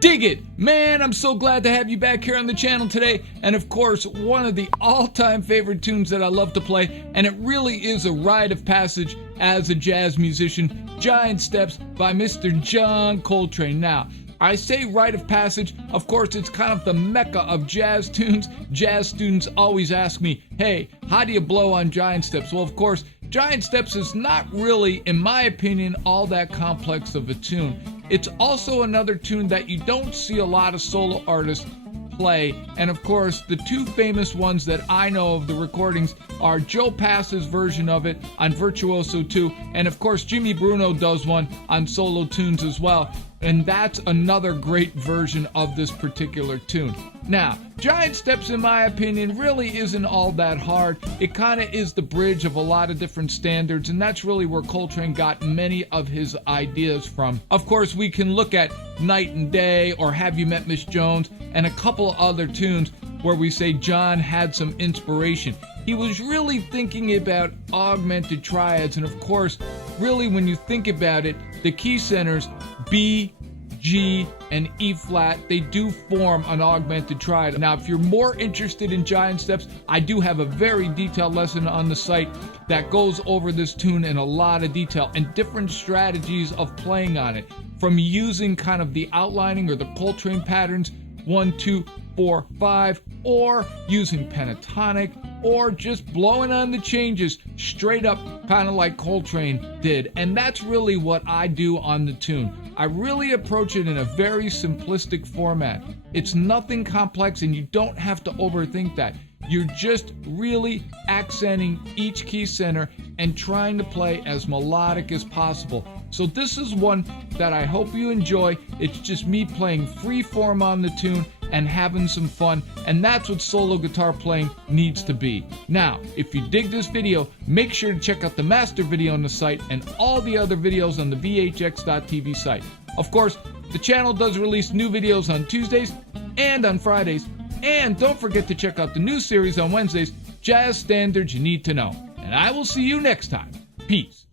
Dig it! Man, I'm so glad to have you back here on the channel today. And of course, one of the all-time favorite tunes that I love to play, and it really is a rite of passage as a jazz musician, Giant Steps by Mr. John Coltrane. Now, I say rite of passage, of course it's kind of the mecca of jazz tunes. Jazz students always ask me, hey, how do you blow on Giant Steps? Well, of course, Giant Steps is not really, in my opinion, all that complex of a tune. It's also another tune that you don't see a lot of solo artists play, and of course the two famous ones that I know of the recordings are Joe Pass's version of it on Virtuoso 2, and of course Jimmy Bruno does one on Solo Tunes as well, and that's another great version of this particular tune. Now, Giant Steps, in my opinion, really isn't all that hard. It kind of is the bridge of a lot of different standards, and that's really where Coltrane got many of his ideas from. Of course, we can look at Night and Day or Have You Met Miss Jones and a couple of other tunes where we say John had some inspiration. He was really thinking about augmented triads, and of course, really when you think about it, the key centers B, G, and E flat, they do form an augmented triad. Now, if you're more interested in Giant Steps, I do have a very detailed lesson on the site that goes over this tune in a lot of detail and different strategies of playing on it, from using kind of the outlining or the Coltrane patterns 1, 2, 4, 5, or using pentatonic, or just blowing on the changes straight up, kind of like Coltrane did. And that's really what I do on the tune. I really approach it in a very simplistic format. It's nothing complex, and you don't have to overthink that. You're just really accenting each key center and trying to play as melodic as possible. So this is one that I hope you enjoy. It's just me playing free form on the tune and having some fun, and that's what solo guitar playing needs to be. Now, if you dig this video, make sure to check out the master video on the site and all the other videos on the vhx.tv site. Of course, the channel does release new videos on Tuesdays and on Fridays, and don't forget to check out the new series on Wednesdays, Jazz Standards You Need to Know. And I will see you next time. Peace.